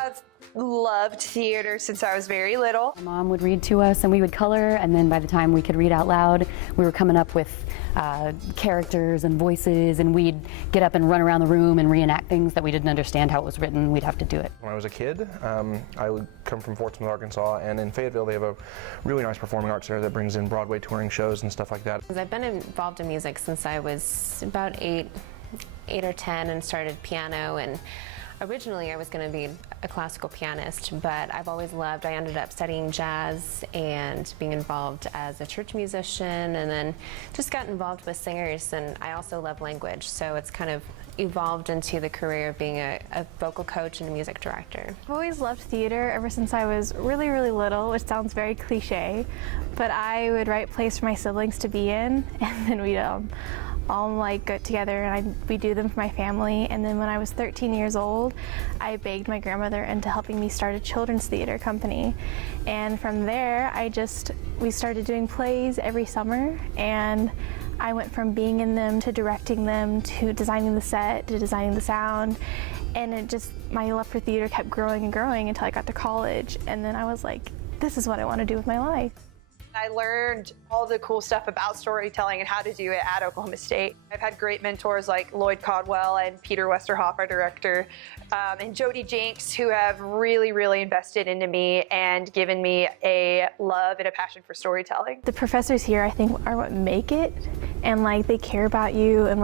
I've loved theater since I was very little. My mom would read to us and we would color, and then by the time we could read out loud, we were coming up with characters and voices, and we'd get up and run around the room and reenact things that we didn't understand how it was written. We'd have to do it. When I was a kid, I would come from Fort Smith, Arkansas, and in Fayetteville they have a really nice performing arts center that brings in Broadway touring shows and stuff like that. I've been involved in music since I was about 8 or 10 and started piano, and originally I was going to be a classical pianist, but I've always loved, I ended up studying jazz and being involved as a church musician, and then just got involved with singers, and I also love language, so it's kind of evolved into the career of being a vocal coach and a music director. I've always loved theater ever since I was really, really little, which sounds very cliche, but I would write plays for my siblings to be in, and then we'd all like get together and we do them for my family. And then when I was 13 years old, I begged my grandmother into helping me start a children's theater company. And from there, we started doing plays every summer, and I went from being in them to directing them to designing the set to designing the sound. And my love for theater kept growing and growing until I got to college. And then I was like, this is what I want to do with my life. I learned all the cool stuff about storytelling and how to do it at Oklahoma State. I've had great mentors like Lloyd Caldwell and Peter Westerhoff, our director, and Jody Jenks, who have really, really invested into me and given me a love and a passion for storytelling. The professors here, I think, are what make it, and they care about you, and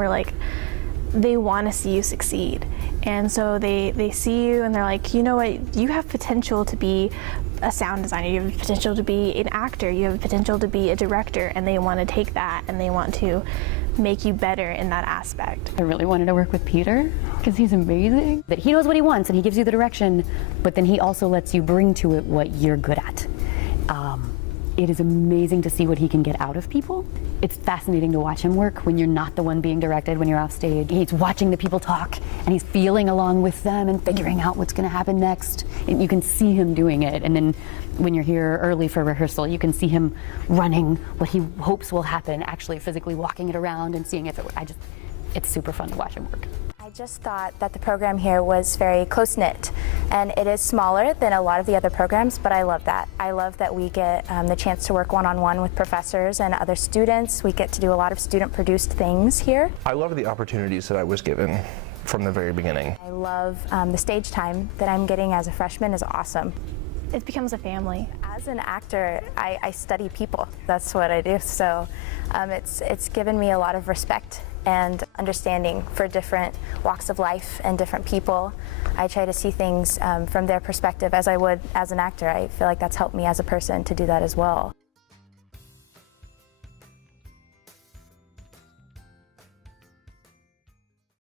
they want to see you succeed. And so they see you and they're like, you know what, you have potential to be a sound designer, you have potential to be an actor, you have potential to be a director, and they want to take that and they want to make you better in that aspect. I really wanted to work with Peter because he's amazing. That he knows what he wants and he gives you the direction, but then he also lets you bring to it what you're good at. It is amazing to see what he can get out of people. It's fascinating to watch him work when you're not the one being directed, when you're off stage. He's watching the people talk and he's feeling along with them and figuring out what's going to happen next. And you can see him doing it. And then when you're here early for rehearsal, you can see him running what he hopes will happen, actually physically walking it around and seeing if it's super fun to watch him work. I just thought that the program here was very close-knit, and it is smaller than a lot of the other programs, but I love that. I love that we get the chance to work one-on-one with professors and other students. We get to do a lot of student-produced things here. I love the opportunities that I was given from the very beginning. I love the stage time that I'm getting as a freshman is awesome. It becomes a family. As an actor, I study people. That's what I do, so it's given me a lot of respect and understanding for different walks of life and different people. I try to see things from their perspective as I would as an actor. I feel like that's helped me as a person to do that as well.